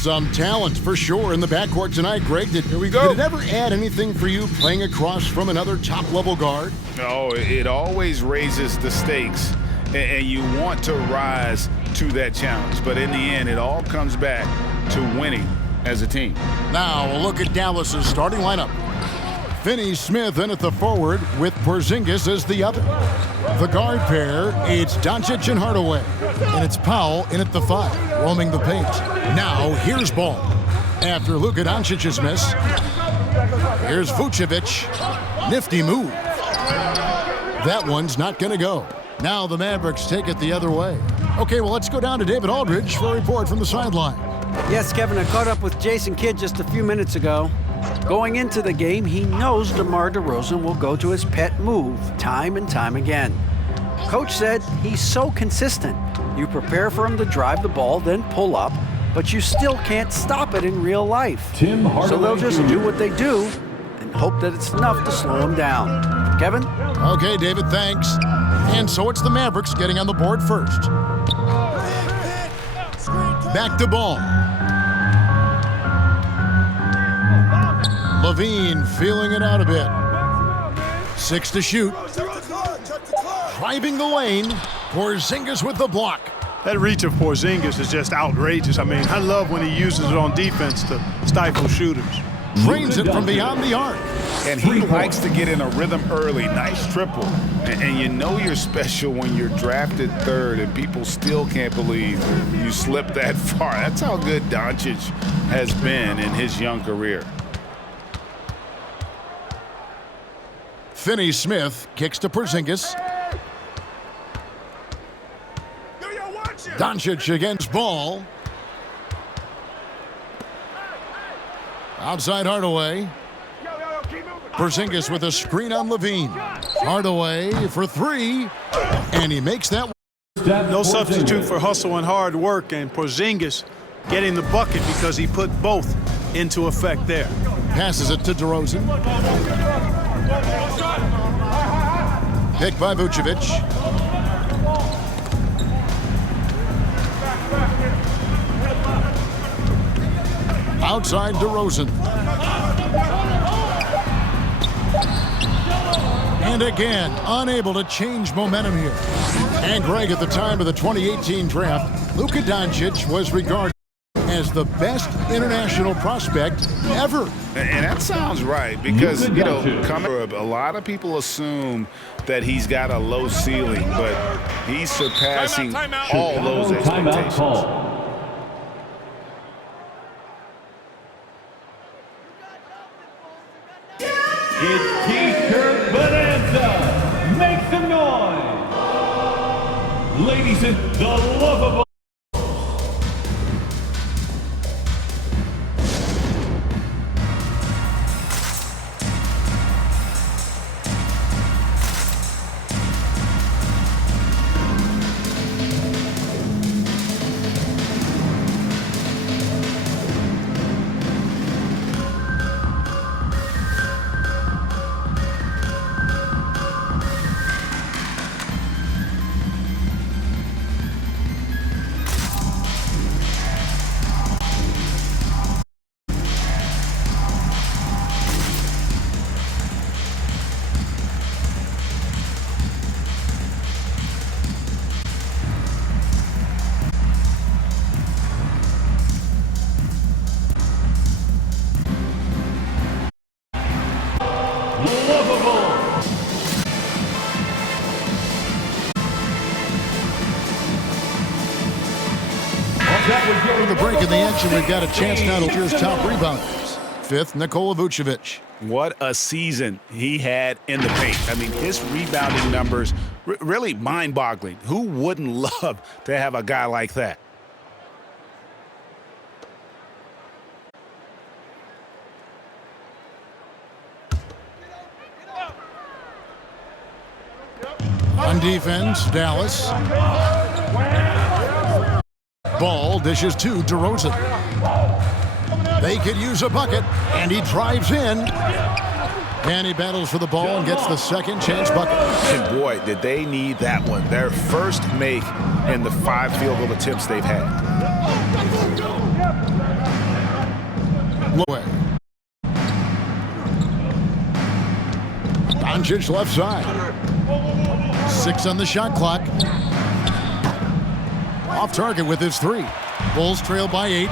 Some talent for sure in the backcourt tonight, Greg. Here we go. Did it ever add anything for you playing across from another top-level guard? No, it always raises the stakes, and you want to rise to that challenge. But in the end, it all comes back to winning as a team. Now, a look at Dallas's starting lineup. Finney Smith in at the forward with Porzingis as the other. The guard pair, it's Doncic and Hardaway. And it's Powell in at the 5, roaming the paint. Now, here's Ball. After Luka Doncic's miss, here's Vucevic. Nifty move. That one's not going to go. Now the Mavericks take it the other way. Okay, well, let's go down to David Aldridge for a report from the sideline. Yes, Kevin, I caught up with Jason Kidd just a few minutes ago. Going into the game, he knows DeMar DeRozan will go to his pet move time and time again. Coach said he's so consistent. You prepare for him to drive the ball, then pull up, but you still can't stop it in real life. So they'll just do what they do and hope that it's enough to slow him down. Kevin? Okay, David, thanks. And so it's the Mavericks getting on the board first. Back to Ball. Levine feeling it out a bit. 6 to shoot. Driving the lane. Porzingis with the block. That reach of Porzingis is just outrageous. I mean, I love when he uses it on defense to stifle shooters. Drains it from beyond the arc. And he likes to get in a rhythm early. Nice triple. And you know you're special when you're drafted 3rd and people still can't believe you slipped that far. That's how good Doncic has been in his young career. Finney Smith kicks to Porzingis. Doncic against Ball. Outside Hardaway. Porzingis with a screen on Levine. Hardaway for 3. And he makes that. No substitute for hustle and hard work, and Porzingis getting the bucket because he put both into effect there. Passes it to DeRozan. Picked by Vucevic. Outside DeRozan. And again, unable to change momentum here. And Greg, at the time of the 2018 draft, Luka Doncic was regarded as the best international prospect ever. And that sounds right because, you know, a lot of people assume that he's got a low ceiling, but he's surpassing all those expectations. It's T-shirt bonanza. Make some noise. Ladies and the lovable. With the break in the action, we've got a chance now to cheers top rebounders. 5th, Nikola Vucevic. What a season he had in the paint. I mean, his rebounding numbers, really mind-boggling. Who wouldn't love to have a guy like that? On defense, Dallas. Ball dishes to DeRozan. They could use a bucket, and he drives in. And he battles for the ball and gets the second chance bucket. And boy, did they need that one. Their first make in the 5 field goal attempts they've had. Away. Doncic left side. 6 on the shot clock. Off target with his 3. Bulls trail by 8.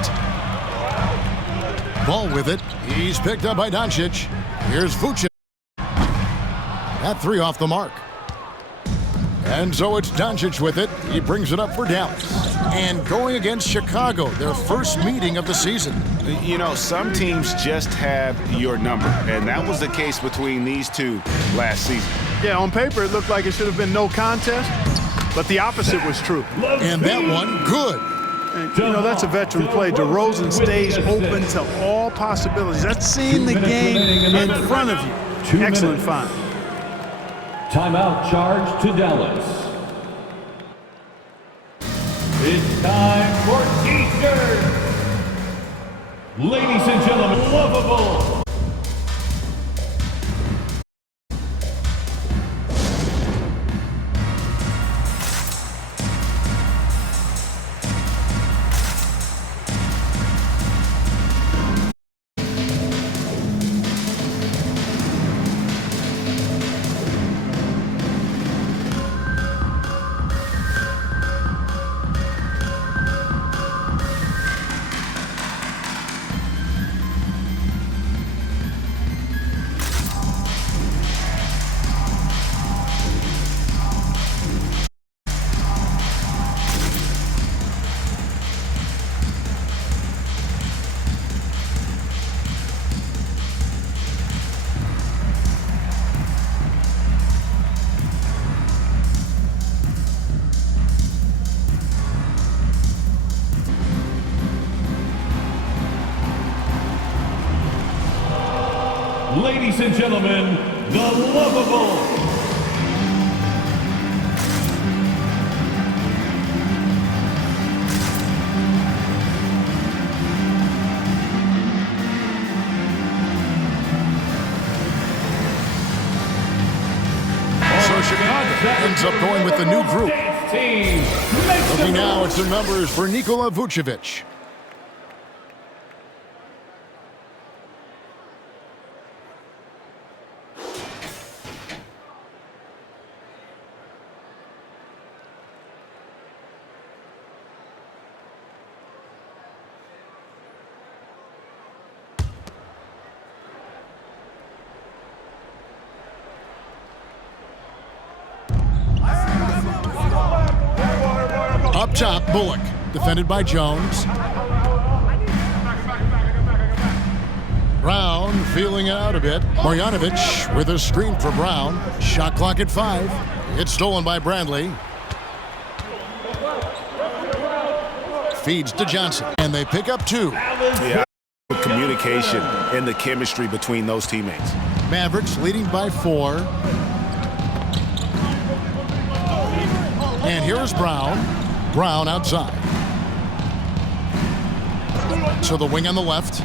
Ball with it. He's picked up by Doncic. Here's Vucevic. That 3 off the mark. And so it's Doncic with it. He brings it up for Dallas. And going against Chicago, their first meeting of the season. You know, some teams just have your number, and that was the case between these two last season. Yeah, on paper it looked like it should have been no contest, but the opposite was true. And that one, good. And, you know, that's a veteran play. DeRozan stays open to all possibilities. That's seeing the game in front of you. Excellent find. Timeout charge to Dallas. It's time for Eastern. Ladies and gentlemen, lovable. Ladies and gentlemen, the lovable. So Chicago ends up going with the new group. Looking now at some numbers for Nikola Vucevic. Up top, Bullock, defended by Jones. Brown feeling it out a bit. Marjanovic with a screen for Brown. Shot clock at 5. It's stolen by Bradley. Feeds to Johnson. And they pick up 2. Yeah, communication and the chemistry between those teammates. Mavericks leading by 4. And here's Brown. Brown outside. To the wing on the left.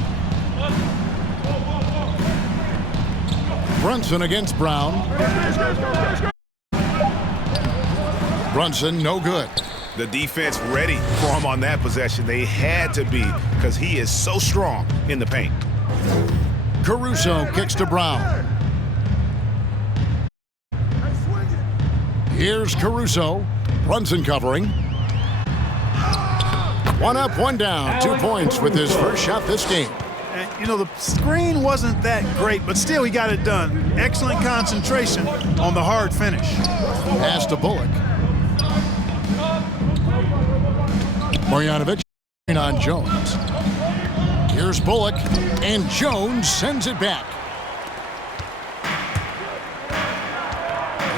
Brunson against Brown. Brunson, no good. The defense ready for him on that possession. They had to be, because he is so strong in the paint. Caruso kicks to Brown. Here's Caruso. Brunson covering. 1 up, 1 down. 2 points with his first shot this game. And, you know, the screen wasn't that great, but still he got it done. Excellent concentration on the hard finish. Pass to Bullock. Marjanovic on Jones. Here's Bullock, and Jones sends it back.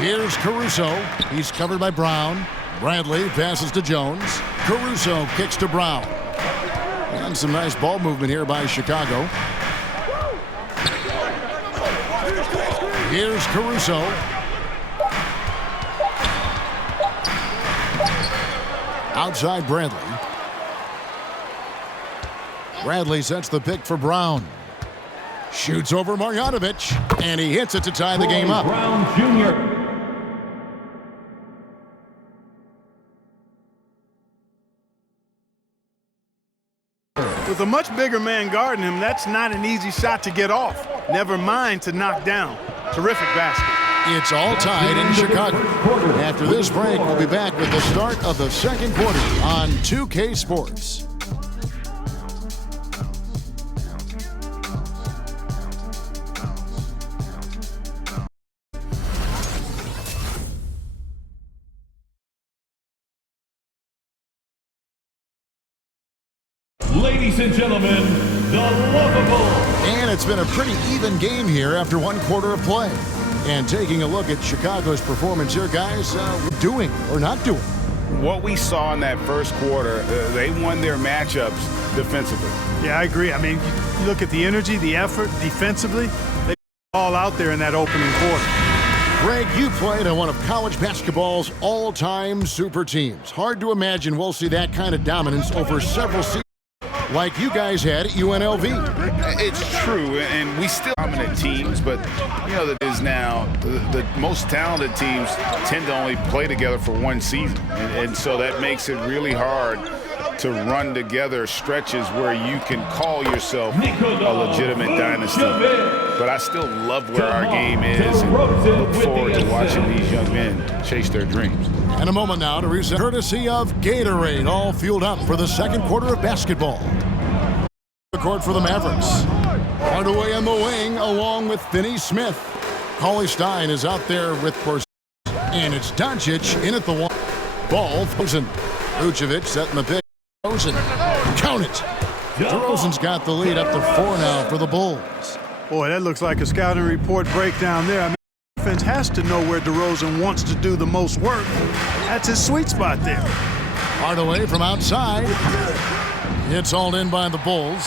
Here's Caruso. He's covered by Brown. Bradley passes to Jones. Caruso kicks to Brown. And some nice ball movement here by Chicago. Here's Caruso. Outside Bradley. Bradley sets the pick for Brown. Shoots over Marjanovic, and he hits it to tie the game up. Brown Jr. With a much bigger man guarding him, that's not an easy shot to get off. Never mind to knock down. Terrific basket. It's all tied in Chicago. After this break, we'll be back with the start of the second quarter on 2K Sports. Ladies and gentlemen, the lovable. And it's been a pretty even game here after one quarter of play. And taking a look at Chicago's performance here, guys, doing or not doing. What we saw in that first quarter, they won their matchups defensively. Yeah, I agree. I mean, you look at the energy, the effort defensively, they all out there in that opening quarter. Greg, you played on one of college basketball's all-time super teams. Hard to imagine we'll see that kind of dominance over several seasons like you guys had at UNLV. It's true, and we still dominant teams, but you know that is now the most talented teams tend to only play together for one season, and so that makes it really hard to run together stretches where you can call yourself a legitimate dynasty. But I still love where our game is and look forward to watching these young men chase their dreams. And a moment now to reset, courtesy of Gatorade, all fueled up for the second quarter of basketball. The court for the Mavericks. Hardaway on the wing along with Finney Smith. Cauley Stein is out there with Porzingis. And it's Doncic in at the one. Ball frozen. Vucevic setting the pick. Rosen. Count it. DeRozan's got the lead up to 4 now for the Bulls. Boy, that looks like a scouting report breakdown there. I mean, defense has to know where DeRozan wants to do the most work. That's his sweet spot there. Hardaway from outside. It's hauled in by the Bulls.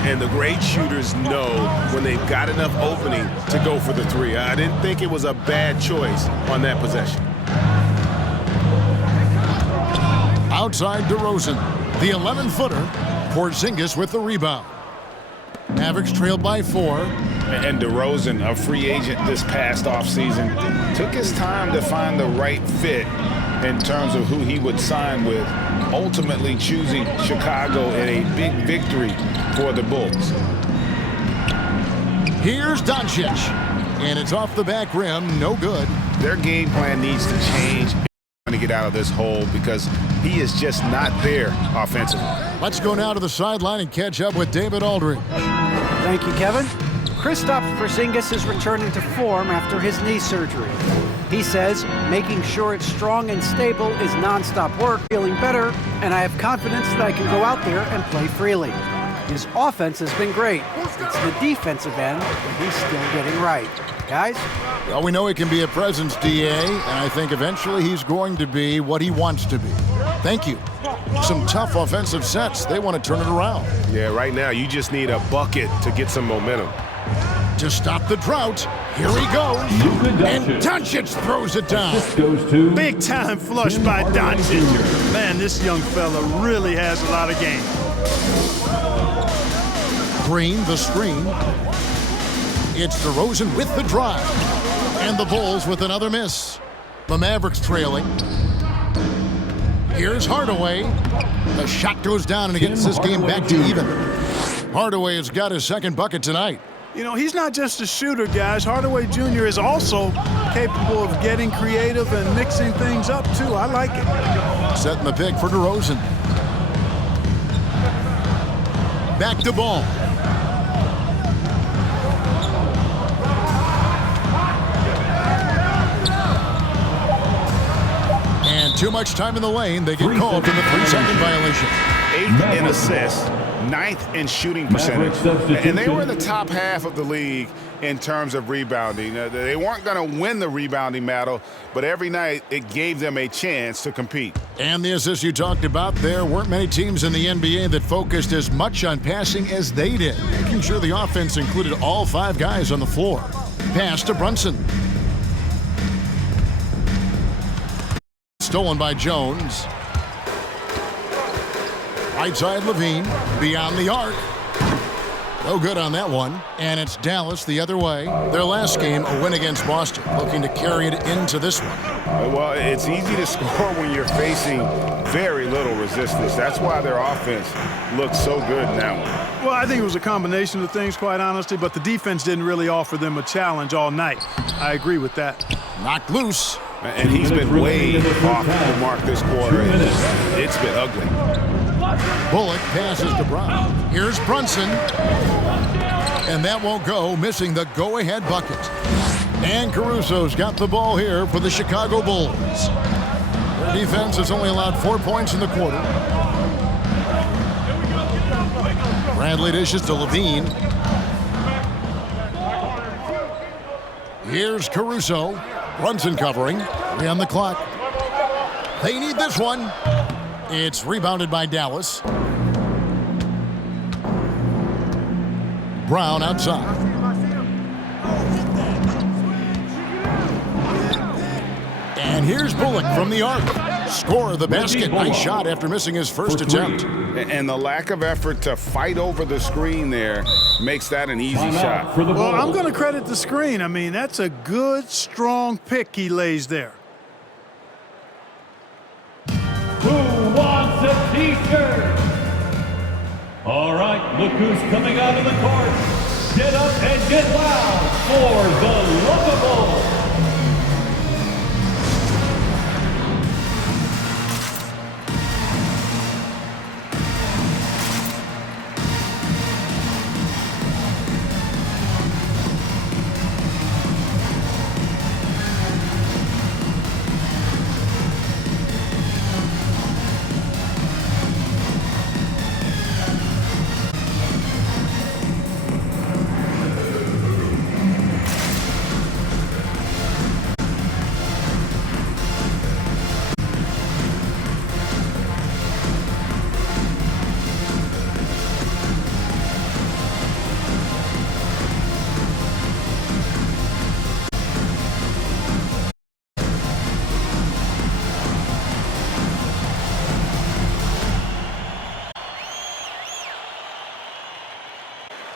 And the great shooters know when they've got enough opening to go for the three. I didn't think it was a bad choice on that possession. Outside DeRozan. The 11-footer. Porzingis with the rebound. Mavericks trailed by 4. And DeRozan, a free agent this past offseason, took his time to find the right fit in terms of who he would sign with, ultimately choosing Chicago in a big victory for the Bulls. Here's Doncic. And it's off the back rim, no good. Their game plan needs to change to get out of this hole because he is just not there offensively. Let's go now to the sideline and catch up with David Aldridge. Thank you, Kevin. Kristaps Porzingis is returning to form after his knee surgery. He says making sure it's strong and stable is nonstop work, feeling better, and I have confidence that I can go out there and play freely. His offense has been great. It's the defensive end that he's still getting right. Guys? Well, we know he can be a presence, DA, and I think eventually he's going to be what he wants to be. Thank you. Some tough offensive sets. They want to turn it around. Yeah, right now you just need a bucket to get some momentum. To stop the drought, here he goes. And Doncic throws it down. This goes to Big time flush by Doncic. Man, this young fella really has a lot of game. Green, the screen. It's DeRozan with the drive. And the Bulls with another miss. The Mavericks trailing. Here's Hardaway. The shot goes down and it gets this game back to even. Hardaway has got his second bucket tonight. You know, he's not just a shooter, guys. Hardaway Jr. is also capable of getting creative and mixing things up, too. I like it. Setting the pick for DeRozan. Back to Ball. And too much time in the lane. They get called for the 3-second violation. 8th in assists, 9th in shooting percentage. And they were in the top half of the league in terms of rebounding. They weren't going to win the rebounding battle, but every night it gave them a chance to compete. And the assist you talked about, there weren't many teams in the NBA that focused as much on passing as they did, making sure the offense included all 5 guys on the floor. Pass to Brunson. Stolen by Jones. Right side Levine, beyond the arc. No good on that one. And it's Dallas the other way. Their last game, a win against Boston, looking to carry it into this one. Well, it's easy to score when you're facing very little resistance. That's why their offense looks so good in that one. Well, I think it was a combination of things, quite honestly, but the defense didn't really offer them a challenge all night. I agree with that. Knocked loose. And he's been way off the mark this quarter. It's been ugly. Bullock passes to Brown. Here's Brunson. And that won't go, missing the go-ahead bucket. And Caruso's got the ball here for the Chicago Bulls. Their defense has only allowed 4 points in the quarter. Bradley dishes to Levine. Here's Caruso. Brunson covering. 3 on the clock. They need this one. It's rebounded by Dallas. Brown outside. And here's Bullock from the arc. Score the basket. Nice shot after missing his first attempt. And the lack of effort to fight over the screen there makes that an easy shot. Well, I'm going to credit the screen. I mean, that's a good, strong pick he lays there. Who wants a t-shirt? All right, look who's coming out of the court. Get up and get loud for the Lovable.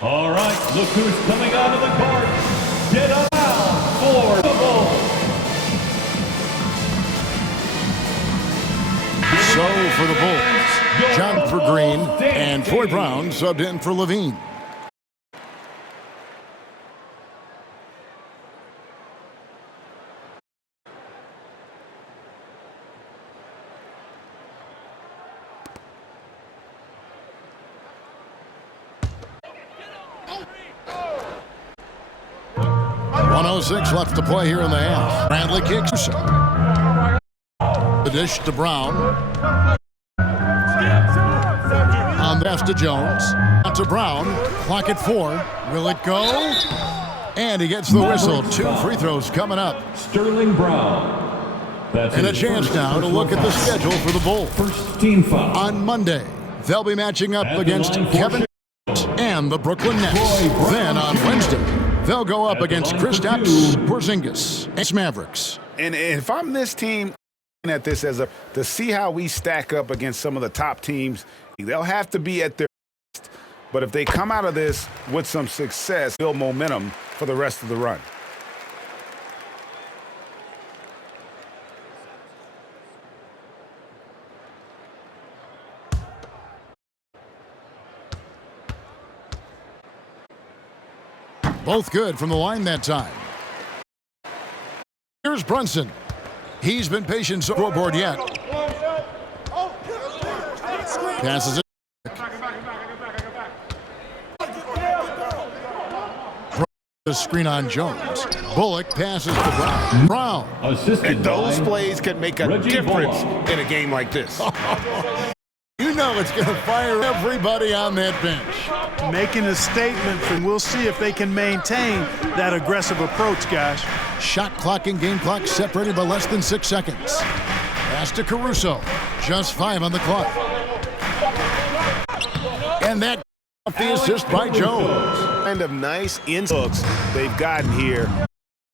All right, look who's coming out of the court. Get up now for the Bulls. So for the Bulls, John for Green and Troy Brown subbed in for Levine. .106 left to play here in the half. Bradley kicks. The dish to Brown. On the pass to Jones. Out to Brown. Clock at 4. Will it go? And he gets the whistle. 2 free throws coming up. Sterling Brown. That's and a chance now to look at the schedule for the Bulls. First team foul. On Monday, they'll be matching up against Kevin and the Brooklyn Nets. Then on Wednesday, they'll go up against Kristaps Porzingis and Mavericks. And if I'm this team, at this as to see how we stack up against some of the top teams, they'll have to be at their best. But if they come out of this with some success, build momentum for the rest of the run. Both good from the line that time. Here's Brunson. He's been patient scoreboard yet. Passes it. The screen on Jones. Bullock passes to Brown. Brown. And those plays can make a difference in a game like this. You know it's going to fire everybody on that bench. Making a statement, and we'll see if they can maintain that aggressive approach, guys. Shot clock and game clock separated by less than 6 seconds. Pass to Caruso. Just 5 on the clock. And that off the assist by Jones. Kind of nice in-hooks they've gotten here.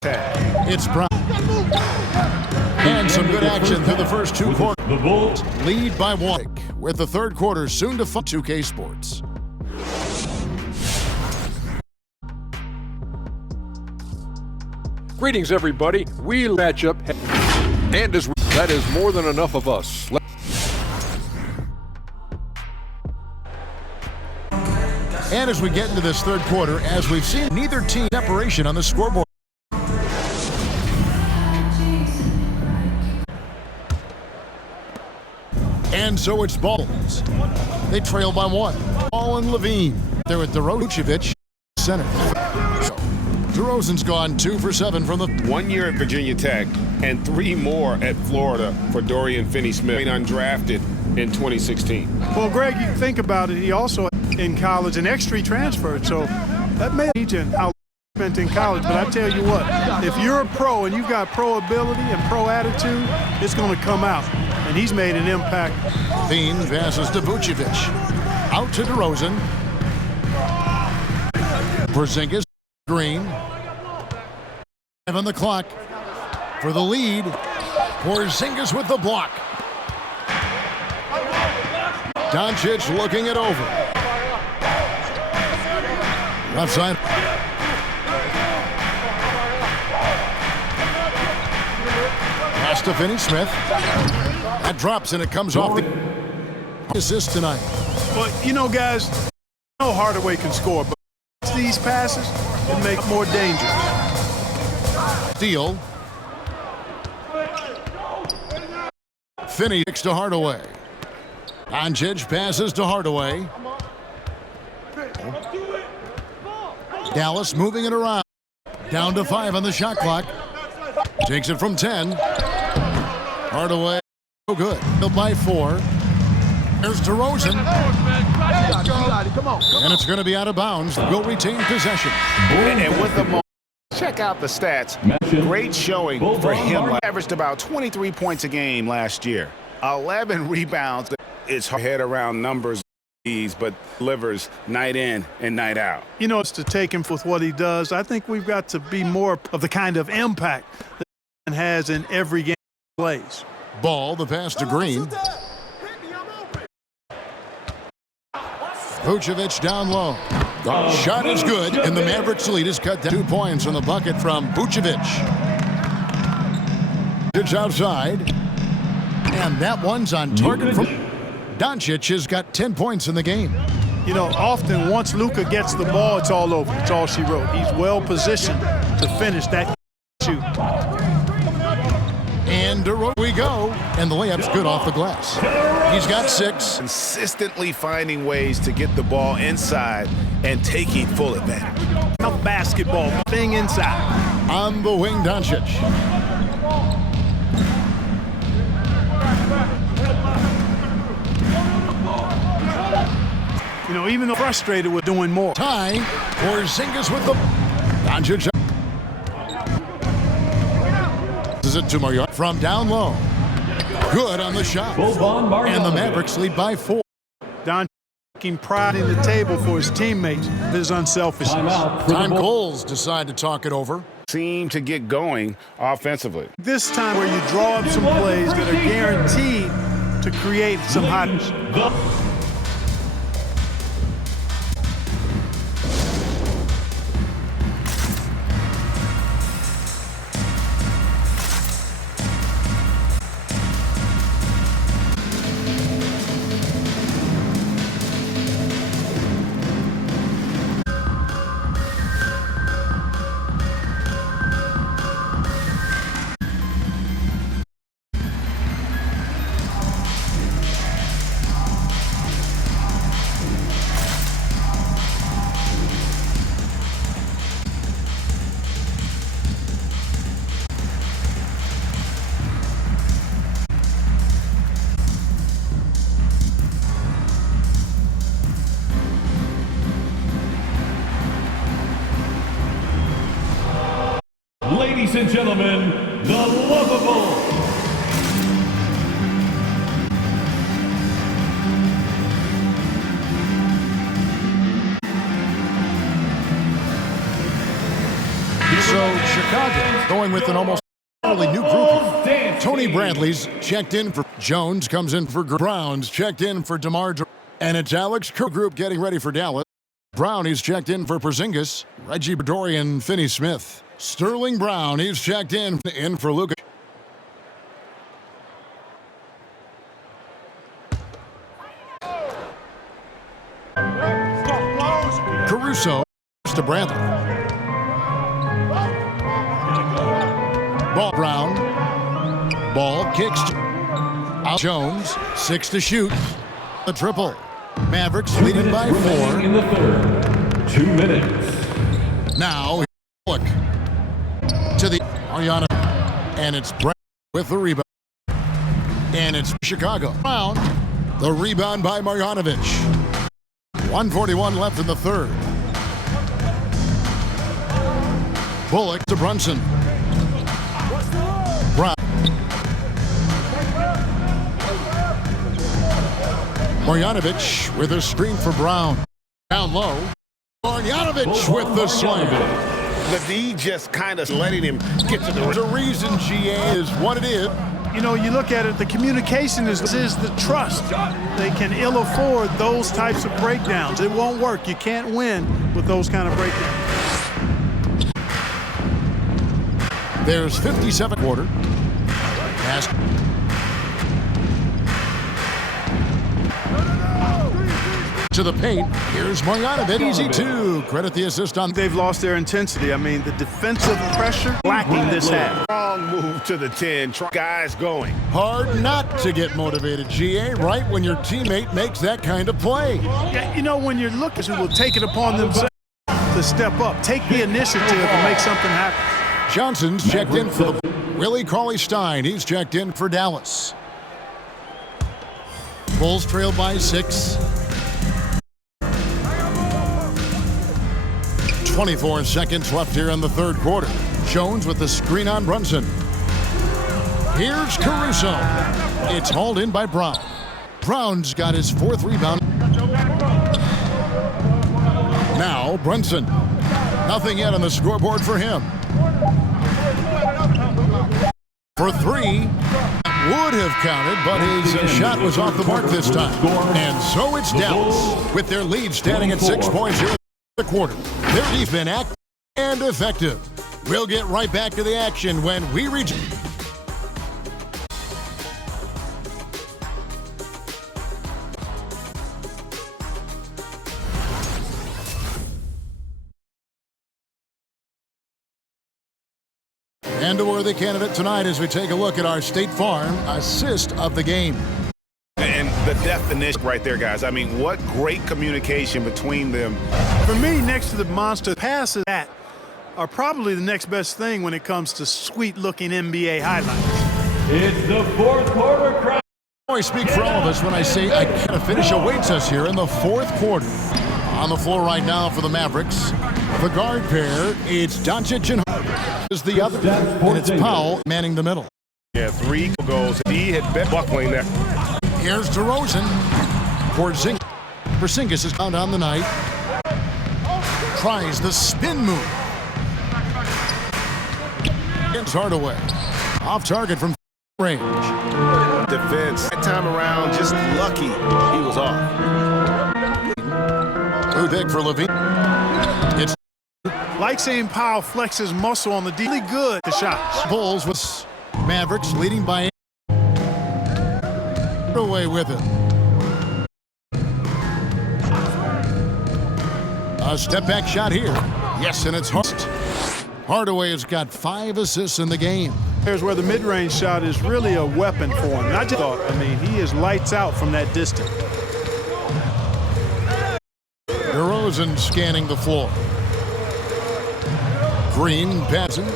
It's Brown. And some good action through the first 2 quarters. The Bulls lead by 1 with the third quarter soon to follow. 2K Sports. Greetings, everybody. We match up, and as that is more than enough of us. And as we get into this third quarter, as we've seen, neither team separation on the scoreboard. And so it's balls. They trail by 1. Ball and Levine. They're at Vucevic, center. So, DeRozan's gone 2 for 7 from the 1 year at Virginia Tech and 3 more at Florida for Dorian Finney-Smith, undrafted in 2016. Well, Greg, you think about it, he also in college an extra transferred, so that may be how spent in college. But I tell you what, if you're a pro and you've got pro ability and pro attitude, it's going to come out. And he's made an impact. Levine passes to Vucevic. Out to DeRozan. Porzingis, Green. 5 on the clock for the lead. Porzingis with the block. Doncic looking it over. Left side. Pass to Finney-Smith. That drops and it comes off the assist tonight. But, you know, guys, no Hardaway can score, but these passes, it make more dangerous. Steal. Finney kicks to Hardaway. Doncic passes to Hardaway. Dallas moving it around. Down to 5 on the shot clock. Takes it from 10. Hardaway, so good. By 4. There's DeRozan. And it's going to be out of bounds. Will retain possession. And with the moment, check out the stats. Great showing for him. Averaged about 23 points a game last year. 11 rebounds. It's hard to head around numbers, but delivers night in and night out. You know, it's to take him with what he does. I think we've got to be more of the kind of impact that he has in every game he plays. Ball, the pass to Green. Vucevic down low. The shot is good, and the Mavericks lead is cut down. 2 points on the bucket from Vucevic. It's outside. And that one's on target from Doncic. Has got 10 points in the game. You know, often once Luka gets the ball, it's all over. It's all she wrote. He's well positioned to finish that shoot. And we go. And the layup's good off the glass. He's got 6. Consistently finding ways to get the ball inside and taking full advantage. Enough basketball, thing inside. On the wing, Doncic. You know, even though frustrated with doing more. Ty, Porzingis with the Doncic. This is it to Mario from down low. Good on the shot. And the Mavericks lead by 4. Don taking pride in the table for his teammates. His unselfishness. Time Coles decide to talk it over. Seem to get going offensively. This time where you draw up some plays that are guaranteed to create some hotness. Ladies and gentlemen, the lovable. So Chicago going with an almost totally new group. Tony Bradley's checked in for Jones, comes in for Browns, checked in for DeMar, and it's Alex group getting ready for Dallas. Brown, he's checked in for Porzingis, Reggie Dorian Finney-Smith. Sterling Brown, he's checked in for Luka. Caruso to Bradley. Ball Brown. Ball kicks out. Jones, 6 to shoot. A triple. Mavericks leading by 4. In the third, 2 minutes. Now, look to the Mariano, and it's Brett with the rebound. And it's Chicago. Brown, the rebound by Marjanovic. 1:41 left in the third. Bullock to Brunson. Brown. Marjanovic with a screen for Brown. Down low. Marjanovic with the slam. The D just kind of letting him get to the rim. The reason GA is what it is. You know, you look at it, the communication is the trust. They can ill afford those types of breakdowns. It won't work. You can't win with those kind of breakdowns. There's 57 quarter. Pass. To the paint. Here's Marjanovic. Easy 2. Credit the assist on. They've lost their intensity. I mean, the defensive pressure lacking this half. Strong move to the 10. Guys going. Hard not to get motivated, GA, right when your teammate makes that kind of play. Yeah, you know, when you're looking, who will take it upon themselves to step up, take the initiative and make something happen. Johnson's checked in for the Willie Cauley-Stein. He's checked in for Dallas. Bulls trail by 6. 24 seconds left here in the third quarter. Jones with the screen on Brunson. Here's Caruso. It's hauled in by Brown. Brown's got his 4th rebound. Now Brunson. Nothing yet on the scoreboard for him. For 3, would have counted, but his shot was off the mark this time. And so it's Dallas with their lead standing at 6 points here in the quarter. Their defense active and effective. We'll get right back to the action when we reach. And a worthy candidate tonight as we take a look at our State Farm assist of the game. And the definition right there, guys. I mean, what great communication between them. For me, next to the monster passes that are probably the next best thing when it comes to sweet-looking NBA highlights. It's the fourth quarter crowd. I speak for all of us when I say a finish awaits us here in the fourth quarter. On the floor right now for the Mavericks, the guard pair, it's Doncic and is the other, and it's Powell manning the middle. Yeah, 3 goals. He had been buckling there. Here's DeRozan. Porzingis is found on the night. Tries the spin move. It's Hardaway. Off target from range. Defense. That time around, just lucky he was off. Too big for Levine. It's Like seeing Powell flex his muscle on the D. Really good to shots. Bulls with Mavericks leading by 8. Away with it. A step back shot here. Yes, and it's Hardaway has got 5 assists in the game. Here's where the mid-range shot is really a weapon for him. I just thought, he is lights out from that distance. DeRozan scanning the floor. Green passing.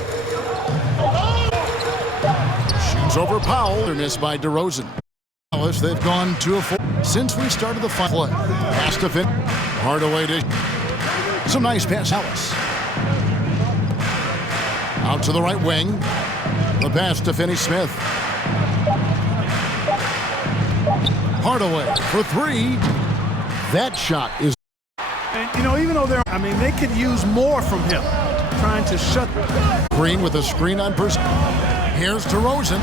Shoots over Powell. They're missed by DeRozan. They've gone 2 of 4 since we started the final play. Pass to Finn. Hardaway to some nice pass. Alice. Out to the right wing. The pass to Finney-Smith. Hardaway for 3. That shot is. And, even though they could use more from him. Trying to shut. Green with a screen on person. Here's DeRozan.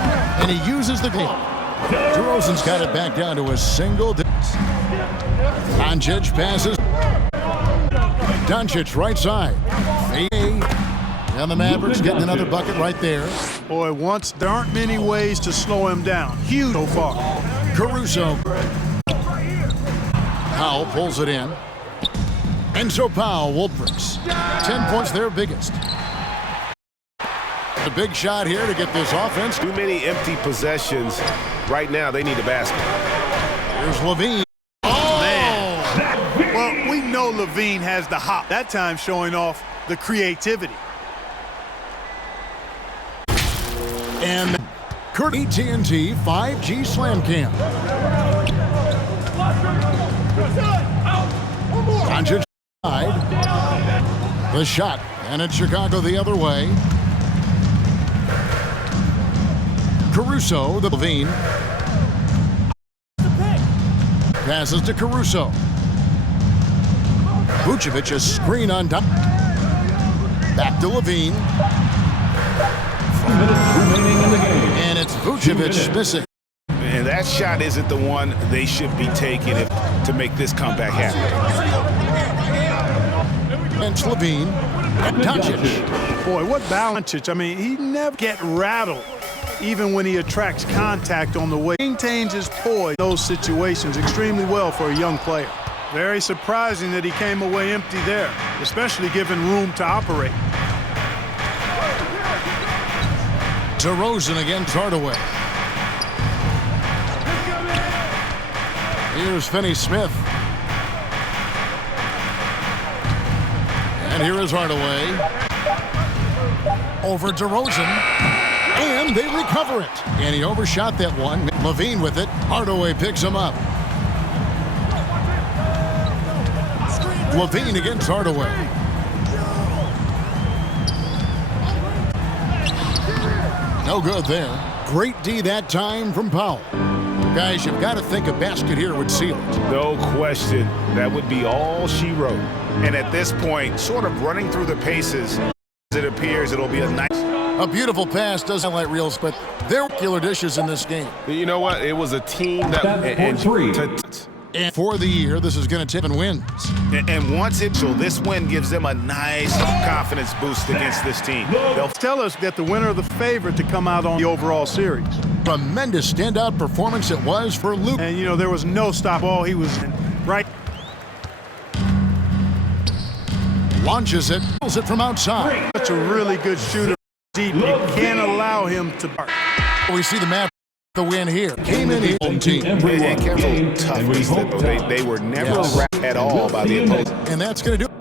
And he uses the glove. DeRozan's got it back down to a single. Doncic passes. Doncic right side. And the Mavericks getting another bucket right there. Boy, there aren't many ways to slow him down. Huge so far. Caruso. Powell pulls it in. And so Powell, Wolfbricks, 10 points, their biggest. A big shot here to get this offense. Too many empty possessions. Right now, they need a basket. Here's Levine. Well, we know Levine has the hop. That time showing off the creativity. And Kurt AT&T 5G Slam Cam. Doncic side. The shot. And it's Chicago the other way. Caruso, the Levine. Passes to Caruso. Vucevic, a screen on top. Back to Levine. 2 minutes remaining in the game. And it's Vucevic missing. And that shot isn't the one they should be taking to make this comeback happen. Bench Levine. And Doncic. Boy, what balance. I mean, he never get rattled, even when he attracts contact on the way. Maintains his poise in those situations extremely well for a young player. Very surprising that he came away empty there, especially given room to operate. DeRozan against Hardaway. Here's Finney-Smith. And here is Hardaway. Over DeRozan. And they recover it. And he overshot that one. Levine with it. Hardaway picks him up. Levine against Hardaway. No good there. Great D that time from Powell. Guys, you've got to think a basket here would seal it. No question. That would be all she wrote. And at this point, sort of running through the paces, it appears it'll be a nice... A beautiful pass does highlight reels, but there are killer dishes in this game. You know what? It was a team that... That's for three. And for the year, this is going to tip and wins. And once it's so, this win gives them a nice confidence boost against this team. They'll Tell us that the winner of the favorite to come out on the overall series. Tremendous standout performance it was for Luke. And, you know, there was no stop ball. He was right. Launches it, pulls it from outside. Such a really good shooter. Deep. You can't allow him to. We see the map. The win here came in the home team. and careful toughness. They were never wrapped at all by the opponent. And that's going to do it.